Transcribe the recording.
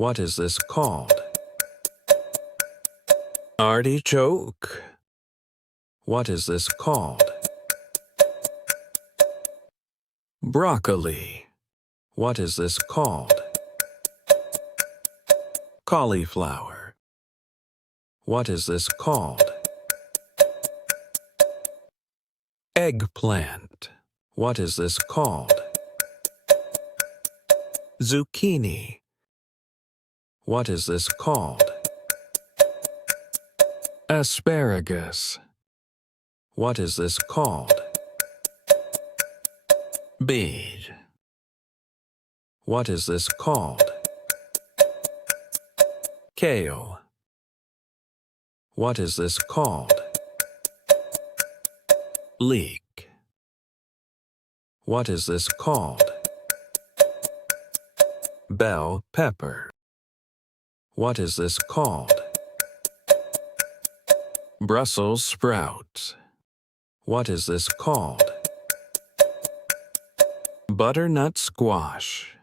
What is this called? Artichoke. What is this called? Broccoli. What is this called? Cauliflower. What is this called? Eggplant. What is this called? Zucchini. What is this called? Asparagus. What is this called? Beet. What is this called? Kale. What is this called? Leek. What is this called? Bell pepper. What is this called? Brussels sprouts. What is this called? Butternut squash.